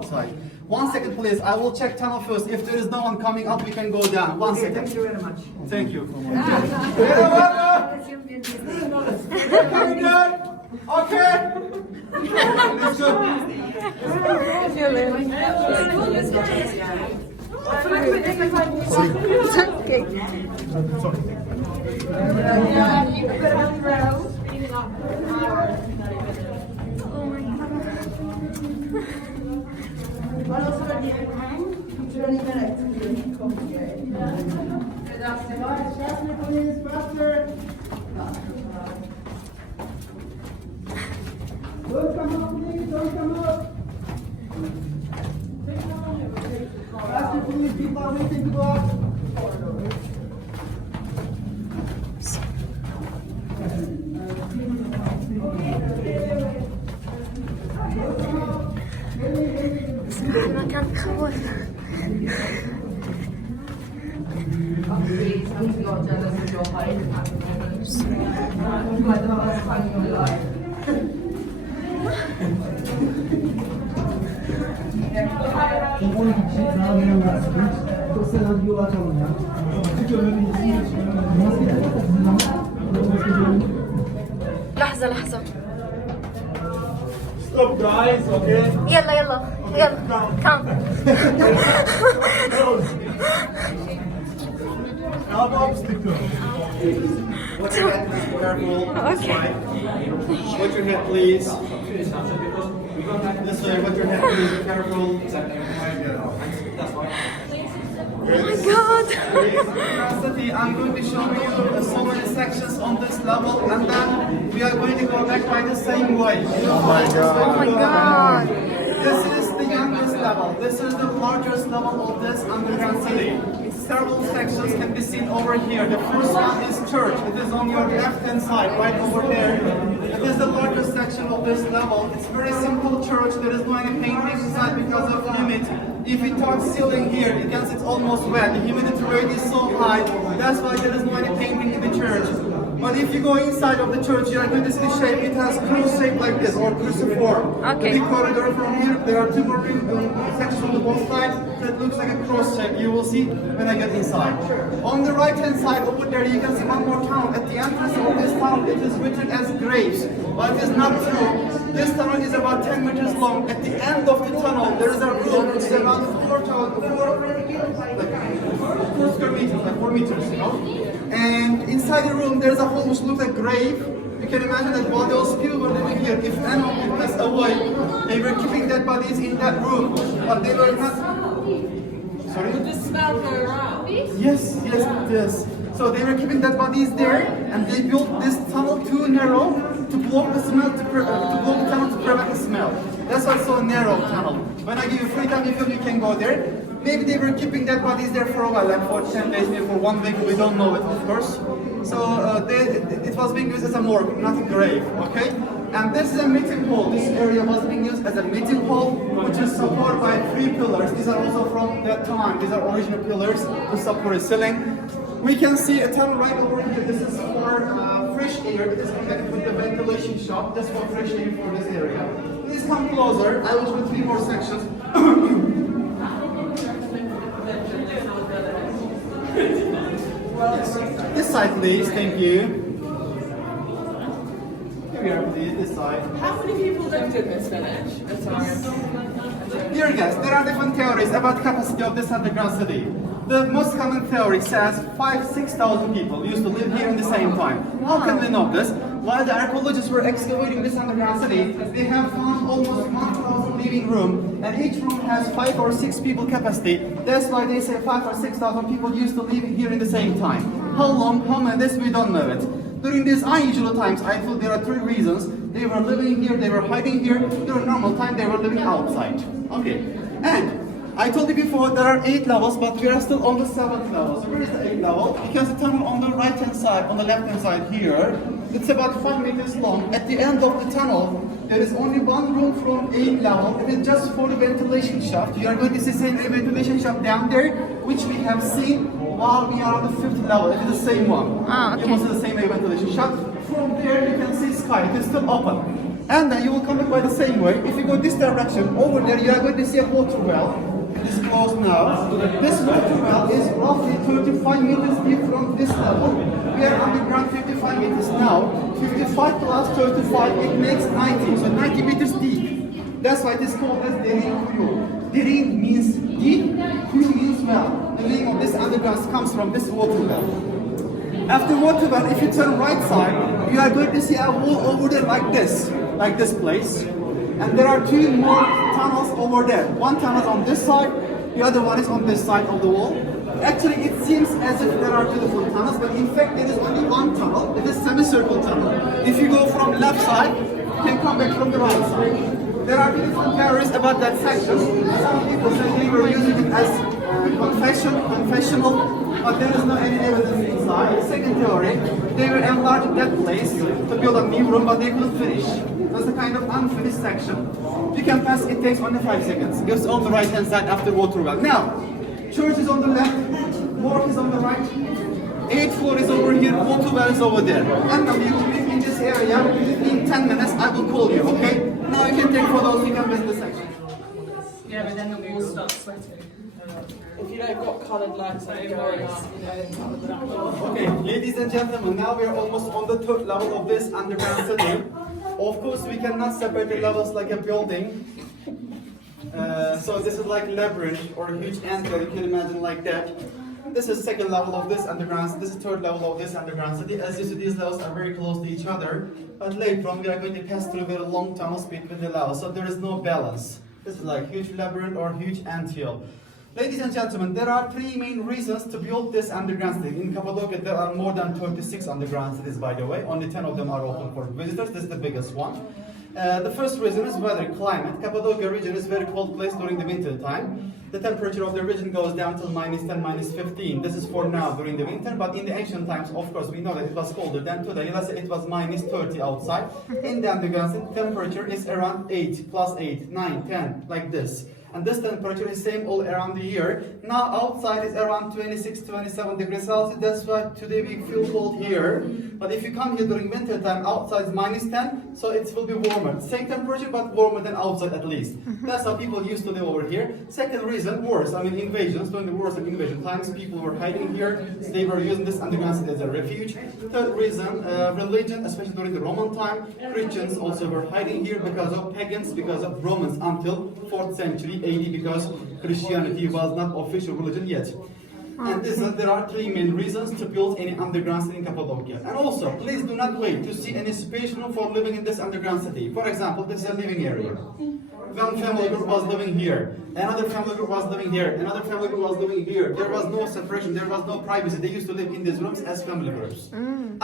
outside. 1 second, please. I will check tunnel first. If there is no one coming up, we can go down. 1 second. Thank you very much. Thank you. Coming down. Okay. Let's go. Don't come up, please. Don't come up. Faster, please. People are waiting to go up. مكان خوف. لحظة Stop guys, okay? يلا كم How about sticker? What's your head? Careful. Okay. Watch your head, please. This way. Watch your head, please. Be careful. Oh my god. Curiosity, I'm going to show you so many sections on this level, and then we are going to go back by the same way. Oh my god. Oh my god. This is the youngest level. This is the largest level of this underground city. Several sections can be seen over here. The first one is church. It is on your left-hand side, right over there. It is the largest section of this level. It's very simple church. There is no any painting inside because of humidity. If we touch ceiling here, you can see it's almost wet. The humidity rate is so high. That's why there is no any painting in the church. But if you go inside of the church, you are going to see the shape. It has cross shape like this, or cruciform. Okay. The corridor from here, there are two more sections on the both sides that looks like a cross shape. You will see when I get inside. On the right hand side over there, you can see one more tunnel. At the entrance of this tunnel, it is written as graves, but it is not true. This tunnel is about 10 meters long. At the end of the tunnel, there is a room which is around 4 square meters, like 4 meters, you know. And inside the room, there's a hole which looks like grave. You can imagine that while those people were living here, if any of them passed away, they were keeping dead bodies in that room, but they were not. Sorry? Would the smell go around? Yes. So they were keeping dead bodies there, and they built this tunnel too narrow to block the smell, to block the tunnel to prevent the smell. That's why it's so narrow tunnel. When I give you free time, you can go there. Maybe they were keeping dead bodies there for a while, like for 10 days, maybe for 1 week, we don't know it, of course. So it was being used as a morgue, not a grave, okay? And this is a meeting hall. This area was being used as a meeting hall, which is supported by 3 pillars. These are also from that time. These are original pillars to support a ceiling. We can see a tunnel right over here. This is for fresh air. It is connected with the ventilation shaft, just for fresh air for this area. Please come closer. I will show 3 more sections. This side, please. Thank you. Here we are, please. This side. How many people lived in this village at the time? Dear guests, there are different theories about the capacity of this underground city. The most common theory says 5,000-6,000 people used to live here in the same time. How can we know this? While the archaeologists were excavating this underground city, they have found almost 1,000 living rooms, and each room has 5 or 6 people capacity. That's why they say 5,000 or 6,000 people used to live here in the same time. How long, how many, this we don't know it. During these unusual times, I feel there are 3 reasons. They were living here, they were hiding here. During normal time, they were living outside. Okay, and I told you before there are 8 levels, but we are still on the 7th level. So where is the 8th level? Because the tunnel on the right hand side, on the left hand side here, it's about 5 meters long. At the end of the tunnel, there is only one room from 8th level. It is just for the ventilation shaft. You are going to see the ventilation shaft down there, which we have seen while we are on the 5th level. It is the same one. Ah, okay. You will see the same ventilation shaft. From there you can see sky. It is still open. And then you will come back by the same way. If you go this direction, over there you are going to see a water well. It is closed now. This water well is roughly 35 meters deep from this level. We are underground 55 meters now. 55 plus 35, it makes 90. So 90 meters deep. That's why it is called as derin kuyu. Derin means deep, kuyu means well. The name of this underground comes from this water well. After water well, if you turn right side, you are going to see a wall over there like this place. And there are two more tunnels over there. One tunnel is on this side, the other one is on this side of the wall. Actually, it seems as if there are two different tunnels, but in fact there is only one tunnel. It is a semicircle tunnel. If you go from left side, you can come back from the right side. There are different theories about that section. Some people say they were using it as confessional, but there is no any evidence inside. Second theory, they were enlarging that place to build a new room, but they couldn't finish. That's a kind of unfinished section. You can pass, it takes only 5 seconds. It's on the right hand side after water well. Now, church is on the left, morgue is on the right, 8th floor is over here, water well is over there. And now you will be in this area, in 10 minutes I will call you, okay? Now you can take photos, you can visit the section. Yeah, but then the wall starts sweating. If you don't got coloured lights that are going up, Okay, ladies and gentlemen, now we are almost on the 3rd level of this underground city. Of course, we cannot separate the levels like a building. So this is like labyrinth or a huge anthill, you can imagine like that. This is 2nd level of this underground, this is 3rd level of this underground city. As you see, these levels are very close to each other. But later on, we are going to pass through very long tunnels between the levels, so there is no balance. This is like huge labyrinth or huge anthill. Ladies and gentlemen, there are 3 main reasons to build this underground city. In Cappadocia, there are more than 36 underground cities, by the way. Only 10 of them are open for visitors. This is the biggest one. The first reason is weather, climate. Cappadocia region is a very cold place during the winter time. The temperature of the region goes down till -10, -15. This is for now during the winter, but in the ancient times, of course, we know that it was colder than today. Let's say it was -30 outside. In the underground city, temperature is around 8, +8, 9, 10, like this. And this temperature is same all around the year. Now outside is around 26, 27 degrees Celsius. That's why today we feel cold here. But if you come here during winter time, outside is -10, so it will be warmer. Same temperature, but warmer than outside at least. That's how people used to live over here. Second reason, wars. I mean invasions. During the wars and invasion times, people were hiding here. They were using this underground city as a refuge. Third reason, religion, especially during the Roman time. Christians also were hiding here because of pagans, because of Romans until 4th century AD, because Christianity was not official religion yet. And there are 3 main reasons to build any underground city in Cappadocia. And also, please do not wait to see any space room for living in this underground city. For example, this is a living area. One family group was living here, another family group was living here, another family group was living here. There was no separation, there was no privacy. They used to live in these rooms as family groups.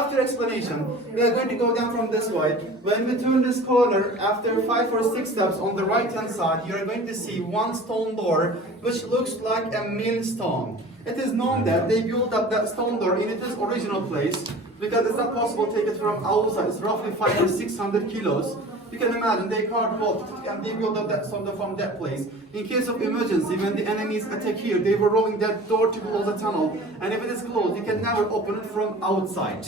After explanation, we are going to go down from this way. When we turn this corner, after 5 or 6 steps on the right hand side, you are going to see one stone door which looks like a millstone. It is known that they built up that stone door in its original place because it's not possible to take it from outside. It's roughly 500 or 600 kilos. You can imagine they carved both and they built up that stone door from that place. In case of emergency, when the enemies attack here, they were rolling that door to close the tunnel. And if it is closed, you can never open it from outside.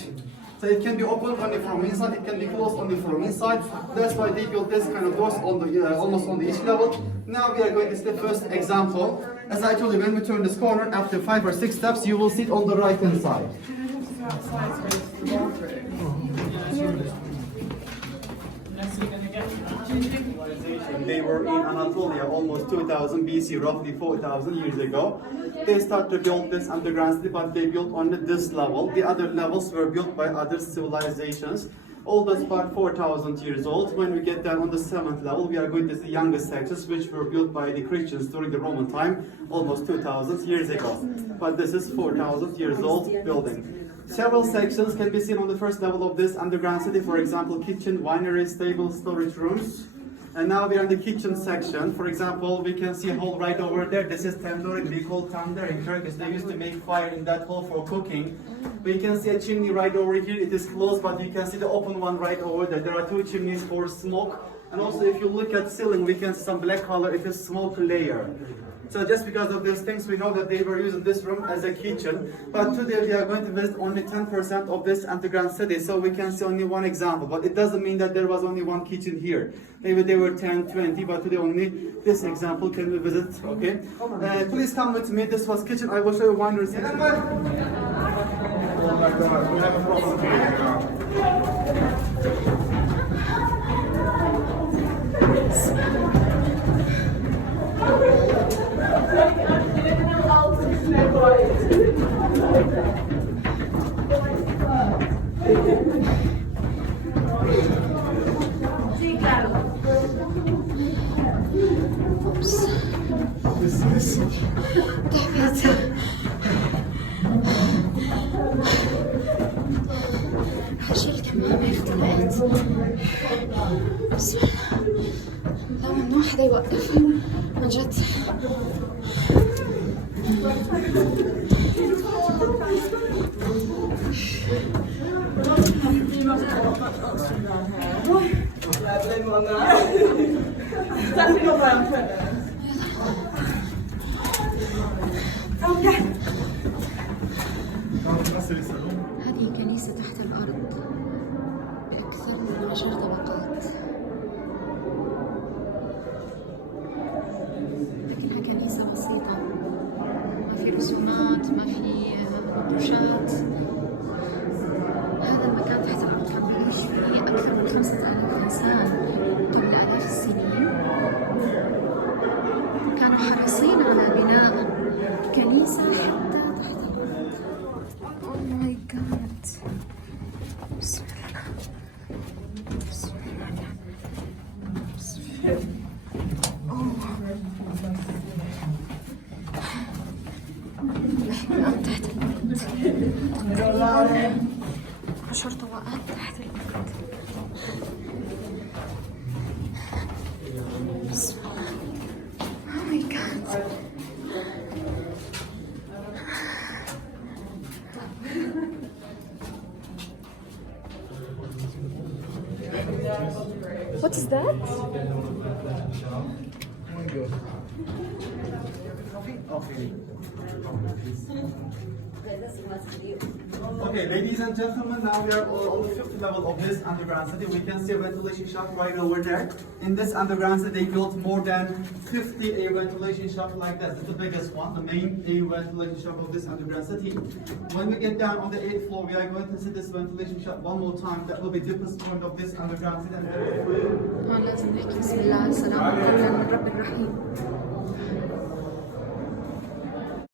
So it can be opened only from inside, it can be closed only from inside. That's why they built this kind of doors on the almost on each level. Now we are going to see the first example. As I told you, when we turn this corner, after 5 or 6 steps, you will see it on the right hand side. They were in Anatolia almost 2000 BC, roughly 4,000 years ago. They started to build this underground city, but they built only this level. The other levels were built by other civilizations. All those about 4,000 years old. When we get down on the 7th level, we are going to see younger sections which were built by the Christians during the Roman time, almost 2,000 years ago. But this is 4,000 years old building. Several sections can be seen on the first level of this underground city. For example, kitchen, winery, stable, storage rooms. And now we are in the kitchen section. For example, we can see a hole right over there. This is tandoori. We call tandoor in Turkish. They used to make fire in that hole for cooking. We can see a chimney right over here. It is closed, but you can see the open one right over there. There are 2 chimneys for smoke. And also if you look at ceiling, we can see some black color, it is smoke layer. So just because of these things, we know that they were using this room as a kitchen. But today we are going to visit only 10% of this underground city, so we can see only one example. But it doesn't mean that there was only one kitchen here. Maybe there were 10, 20, but today only this example can we visit, okay? Please come with me, this was kitchen, I will show you one receipt. Oh my God, we have a problem here. هشيل كمامة اختلعت. بسم الله. لا ممنوع حدا يوقف من جد. هذه كنيسة تحت الأرض بأكثر من 10 طبقات، لكنها كنيسة بسيطة، ما في رسومات، ما في نقوشات. هذا المكان تحت الأرض كان بيعيش فيه أكثر من 5000 إنسان قبل آلاف السنين. كانوا حريصين على بناء كنيسة حتى تحت الأرض. Oh my God. بسم الله. بسم الله. بسم الله. نحن الآن تحت الأرض. تقريباً 10 طبقات تحت الأرض. بسم الله. Oh my God. What is that? Okay, ladies and gentlemen, now we are on the 5th level of this underground city. We can see a ventilation shaft right over there. In this underground city, they built more than 50 air ventilation shafts like that. It's the biggest one, the main air ventilation shaft of this underground city. When we get down on the 8th floor, we are going to see this ventilation shaft one more time. That will be the deepest point of this underground city. لازم نحكي بسم الله. السلام عليكم من رب الرحيم.